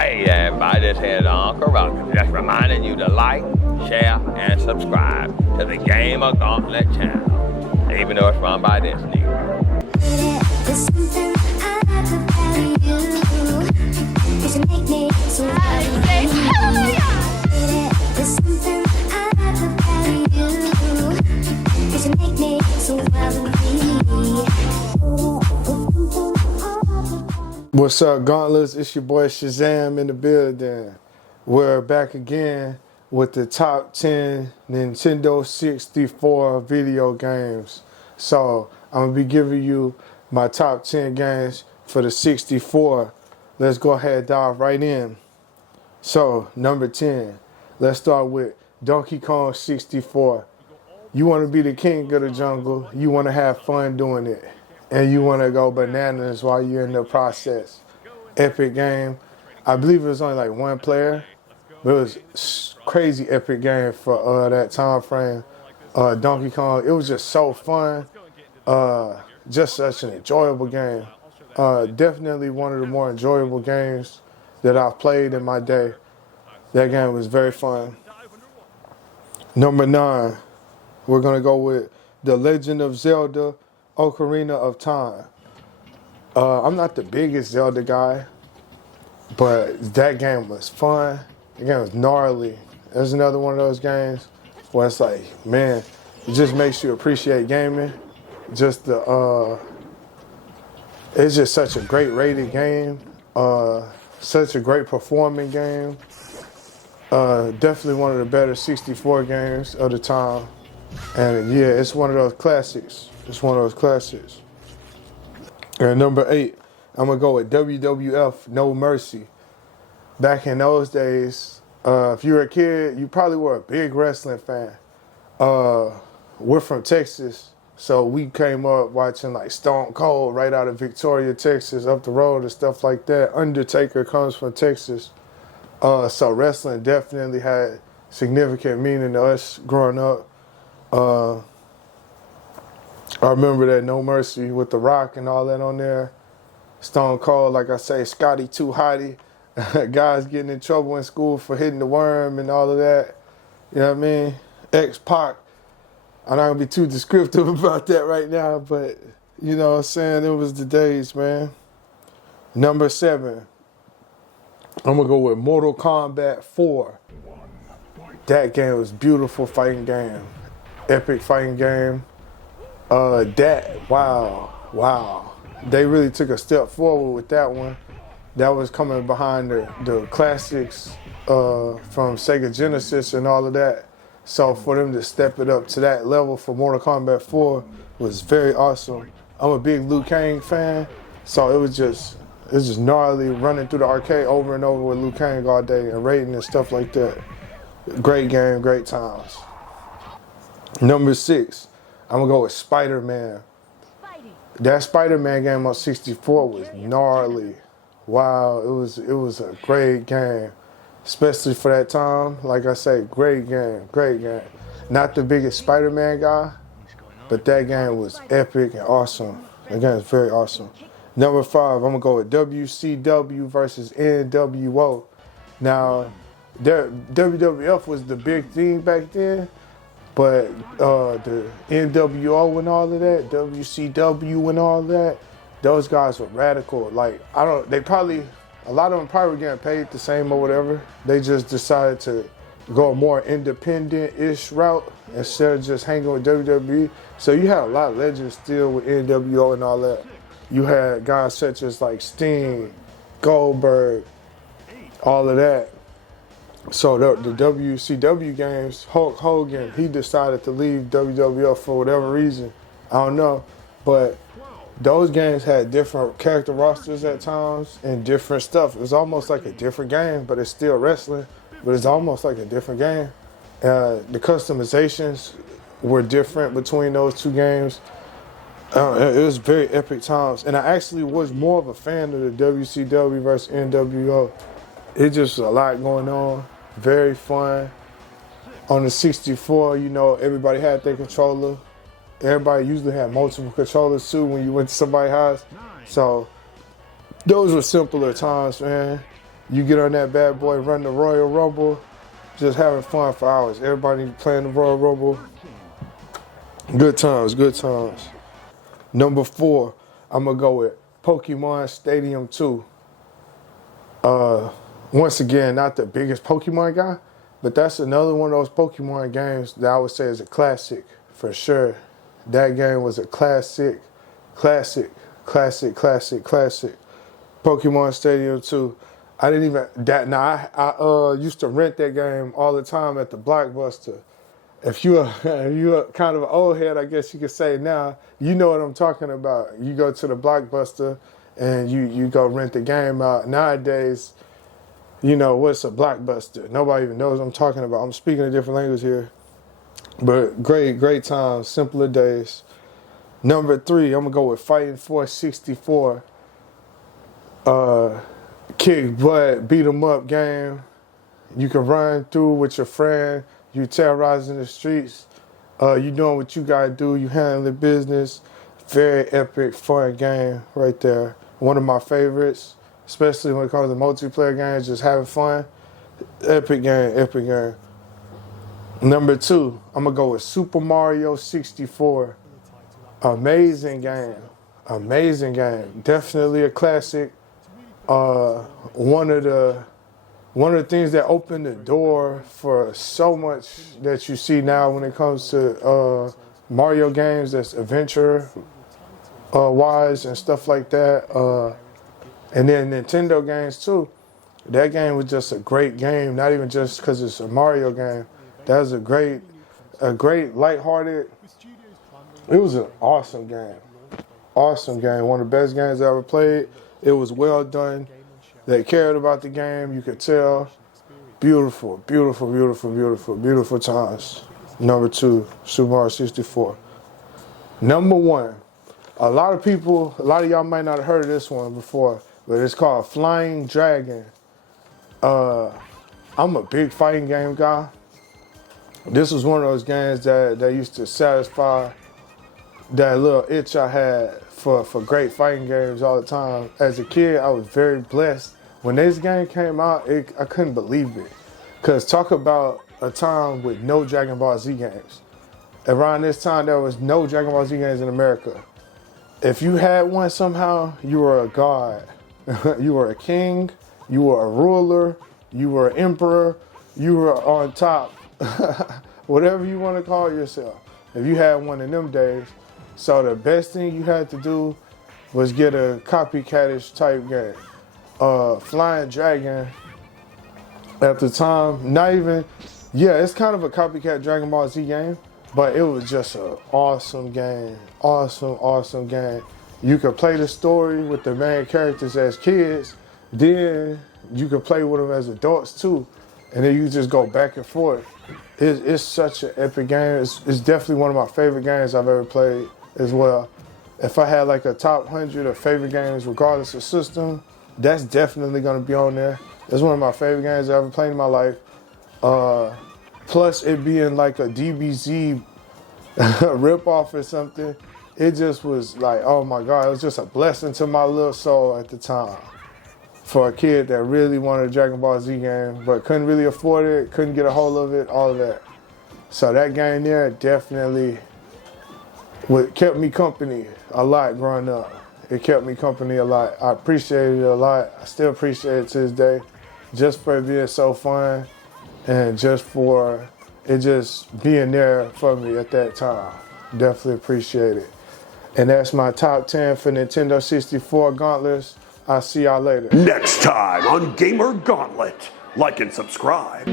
Hey everybody, this here's Uncle Roger. Just reminding you to like, share, and subscribe to the GamerGauntlet channel, even though it's run by this nigga. What's up, Gauntlets? It's your boy Shazam in the building. We're back again with the top 10 Nintendo 64 video games. So I'm gonna be giving you my top 10 games for the 64. Let's go ahead and dive right in. So number 10, let's start with Donkey Kong 64. You want to be the king of the jungle. You want to have fun doing it. And you want to go bananas while you're in the process. Epic game. I believe it was only like one player, but it was crazy epic game for that time frame. Donkey Kong, it was just so fun. Just such an enjoyable game. Definitely one of the more enjoyable games that I've played in my day. That game was very fun. Number 9, we're going to go with The Legend of Zelda Ocarina of Time. I'm not the biggest Zelda guy, but that game was fun. The game was gnarly. There's another one of those games where it's like, man, it just makes you appreciate gaming. Just it's just such a great rated game. Such a great performing game. Definitely one of the better 64 games of the time. And yeah, it's one of those classics. It's one of those classics. And number 8, I'm going to go with WWF No Mercy. Back in those days, if you were a kid, you probably were a big wrestling fan. We're from Texas, so we came up watching like Stone Cold right out of Victoria, Texas, up the road and stuff like that. Undertaker comes from Texas. So wrestling definitely had significant meaning to us growing up. I remember that No Mercy with The Rock and all that on there. Stone Cold, like I say, Scotty Too Hottie. Guys getting in trouble in school for hitting the worm and all of that. You know what I mean? X-Pac. I'm not going to be too descriptive about that right now, but you know what I'm saying? It was the days, man. Number 7. I'm going to go with Mortal Kombat 4. That game was beautiful fighting game. Epic fighting game. Wow. They really took a step forward with that one. That was coming behind the classics from Sega Genesis and all of that. So for them to step it up to that level for Mortal Kombat 4 was very awesome. I'm a big Liu Kang fan, so it was just gnarly running through the arcade over and over with Liu Kang all day and raiding and stuff like that. Great game, great times. Number 6. I'm going to go with Spider-Man. That Spider-Man game on 64 was gnarly. Wow, it was a great game. Especially for that time. Like I say, great game. Not the biggest Spider-Man guy, but that game was epic and awesome. That game was very awesome. Number 5, I'm going to go with WCW versus NWO. Now, WWF was the big thing back then. But the NWO and all of that, WCW and all that, those guys were radical. Like, a lot of them probably were getting paid the same or whatever. They just decided to go a more independent-ish route instead of just hanging with WWE. So you had a lot of legends still with NWO and all that. You had guys such as like Sting, Goldberg, all of that. So the WCW games, Hulk Hogan, he decided to leave WWF for whatever reason. I don't know. But those games had different character rosters at times and different stuff. It was almost like a different game, but it's still wrestling. But it's almost like a different game. The customizations were different between those two games. It was very epic times. And I actually was more of a fan of the WCW versus NWO. It just was a lot going on. Very fun. On the 64, you know, everybody had their controller. Everybody usually had multiple controllers too when you went to somebody's house. So those were simpler times, man. You get on that bad boy, run the Royal Rumble, just having fun for hours. Everybody playing the Royal Rumble. Good times, good times. Number 4, I'm gonna go with Pokemon Stadium 2. Once again, not the biggest Pokemon guy, but that's another one of those Pokemon games that I would say is a classic for sure. That game was a classic. Pokemon Stadium 2. I didn't even I used to rent that game all the time at the Blockbuster. If you're kind of an old head, I guess you could say now, you know what I'm talking about. You go to the Blockbuster and you go rent the game out. Nowadays, you know, what's a Blockbuster? Nobody even knows what I'm talking about. I'm speaking a different language here. But great times, simpler days. Number 3, I'm gonna go with Fighting Force 64. Kick butt, beat 'em up game. You can run through with your friend. You terrorizing the streets. You doing what you gotta do. You handling business. Very epic, fun game right there. One of my favorites, especially when it comes to multiplayer games, just having fun. Epic game. Number 2, I'm gonna go with Super Mario 64. Amazing game. Definitely a classic. One of the things that opened the door for so much that you see now when it comes to Mario games, that's adventure wise and stuff like that. And then Nintendo games too. That game was just a great game, not even just because it's a Mario game. That was a great lighthearted. It was an awesome game. One of the best games I ever played. It was well done. They cared about the game, you could tell. Beautiful times. Number 2, Super Mario 64. Number 1, a lot of y'all might not have heard of this one before, but it's called Flying Dragon. I'm a big fighting game guy. This was one of those games that used to satisfy that little itch I had for great fighting games all the time. As a kid, I was very blessed. When this game came out, I couldn't believe it. Because talk about a time with no Dragon Ball Z games. Around this time, there was no Dragon Ball Z games in America. If you had one somehow, you were a god. You were a king, you were a ruler, you were an emperor, you were on top. Whatever you want to call yourself. If you had one in them days. So the best thing you had to do was get a copycatish type game. Flying Dragon, at the time, it's kind of a copycat Dragon Ball Z game, but it was just an awesome game. Awesome game. You could play the story with the main characters as kids, then you could play with them as adults too, and then you just go back and forth. It's such an epic game. It's definitely one of my favorite games I've ever played as well. If I had like a top 100 of favorite games, regardless of system, that's definitely gonna be on there. It's one of my favorite games I've ever played in my life. Plus it being like a DBZ ripoff or something, it just was like, oh my God, it was just a blessing to my little soul at the time. For a kid that really wanted a Dragon Ball Z game, but couldn't really afford it, couldn't get a hold of it, all of that. So that game there definitely kept me company a lot growing up. It kept me company a lot. I appreciated it a lot. I still appreciate it to this day, just for it being so fun and just for it just being there for me at that time. Definitely appreciate it. And that's my top 10 for Nintendo 64 Gauntlets. I'll see y'all later. Next time on Gamer Gauntlet. Like and subscribe.